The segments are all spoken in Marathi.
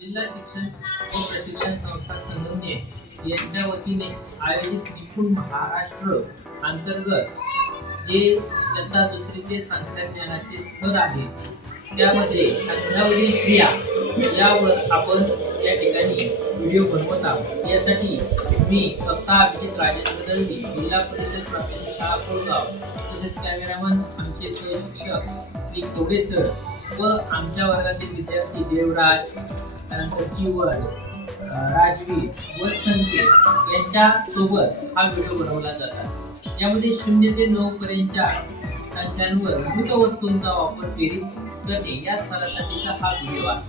जिल्हा शिक्षण व प्रशिक्षण संस्था संगमनेर यांच्या वतीने आयोजित निपुण महाराष्ट्र अंतर्गत जे इयत्ता दुसरीचे संख्याज्ञानाचे स्तर आहे त्यामध्ये संख्यावरील क्रिया यावर आपण या ठिकाणी व्हिडिओ बनवत आहोत। यासाठी मी स्वतः अभिजित राजेंद्र दळवी, जिल्हा परिषद प्राथमिक शाळा कोळगाव, तसेच कॅमेरामन आमचे सहशिक्षक श्री कवडे सर व आमच्या वर्गातील विद्यार्थी देवराज, त्यानंतर चिवल, राजवीर व संकेत यांच्या सोबत हा व्हिडिओ बनवला जातात। यामध्ये 0 ते 9 पर्यंतच्या संख्यांवर मूळ वस्तूंचा वापर बेरीज करणे या स्तरासाठीचा हा व्हिडिओ आहे।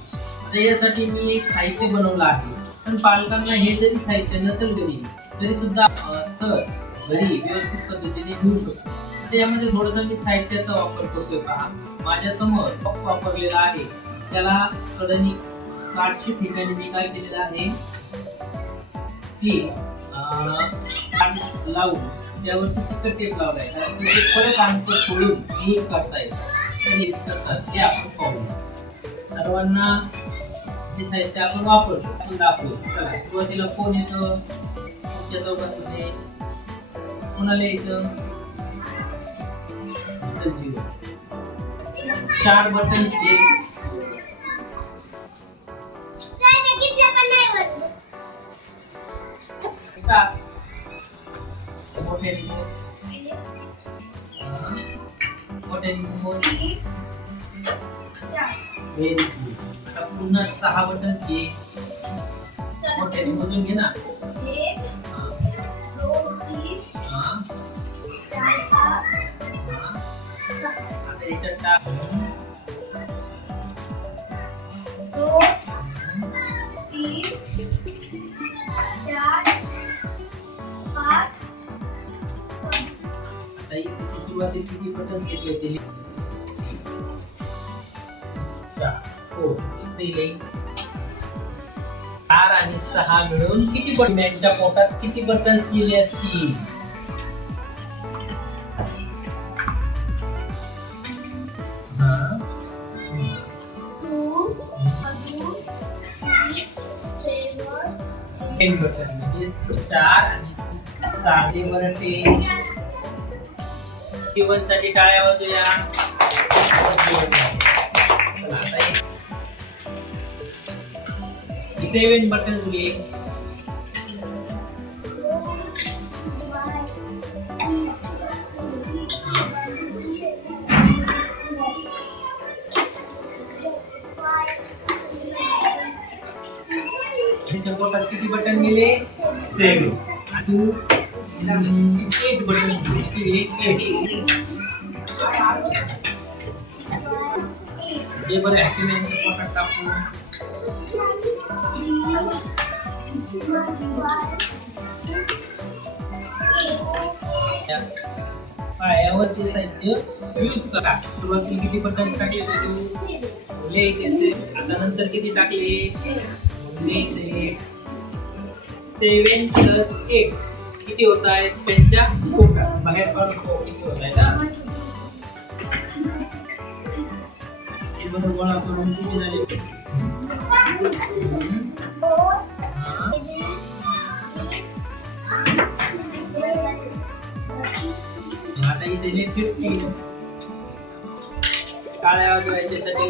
आता यासाठी मी एक साहित्य बनवलं आहे, पण पालकांना हे जरी साहित्य नसेल घरी तरी सुद्धा स्तर घरी व्यवस्थित पद्धतीने घेऊ शकतो। आता यामध्ये थोडंसं मी साहित्याचा वापर करतोय। पहा, माझ्या समोर बॉक्स वापरलेला आहे, त्याला कडनी काठच्या ठिकाणी मी काय केलेलं आहे की लावून त्यावरती चिकट टेप लावला आहे, कारण ते परत अंतर सोडून हे करता येतात ते आपण पाहू। सर्वांना हे साहित्य आपण वापरतो, आपण दाखवू। चला, सुरुवातीला कोण येतं तुमच्या चौकातून, कोणाला येतं 4 बटन्स घे, मोठे रिमोट, मोठे रिमोट, व्हेरी गुड। आता पुन्हा 6 बटन्स घे, मोठे रिमोट घे ना, 1 2 3 4 5 आता याच्यात टाक 2 3 4 5 आता इथे सुरुवातीला किती बटन घेतले होते? 4 आणि 6 मिळून किती बटनच्या पोटात किती बटन्स गेले असतील? बटन म्हणजे 4 आणि 6 ते बरं 10 साठी टाळ्या वाजूया। 7 बटन्स घे, पोटात किती बटन गेले? 7 आणि 8 बटन गेले। 8 हे बरं ऍक्टिव्ह पोटात टाकू। पायावरचे साहित्य यूज करा। सुरुवातीला किती बटन्स टाकले होते? आता नंतर किती टाकले? 7 + 8 किती होत आहेत? पेनच्या पोटात बाहेर काढून किती होत आहेत? हे बरोबर गोळा करून किती झाले? आता इथे 15 काळ्या वाजवायच्यासाठी